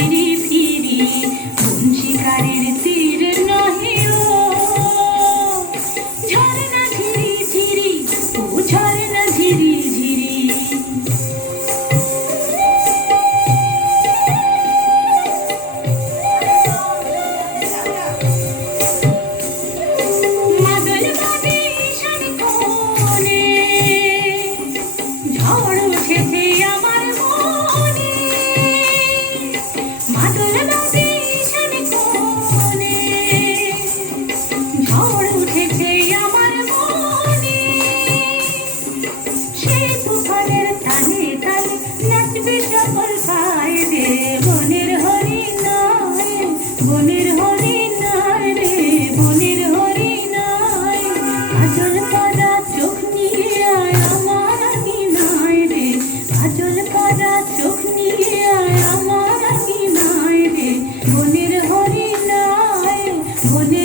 ফিরি ফিরি কোন শিকারের তীর নহে ও ঝরনা ঝিরি ঝিরি ও ঝরনা ঝিরি ঝিরি মাদল বাজে ঈশান কোণে ঝড় উঠেছে আমার মনে মাদল বাজে ঈশান কোণে ঝড় উঠেছে আমার মনে সে তুফানের তালে তালে নাচবে সকল পায়ে রে বনের হরিণায় বনের হরিণায় রে বনের হরিণায় কাজল করা চোখ নিয়ে আয় আমার আঙিনায় রে কাজল করা চোখ নিয়ে আয় আমার আঙিনায় রে বনের হরিণায় বনের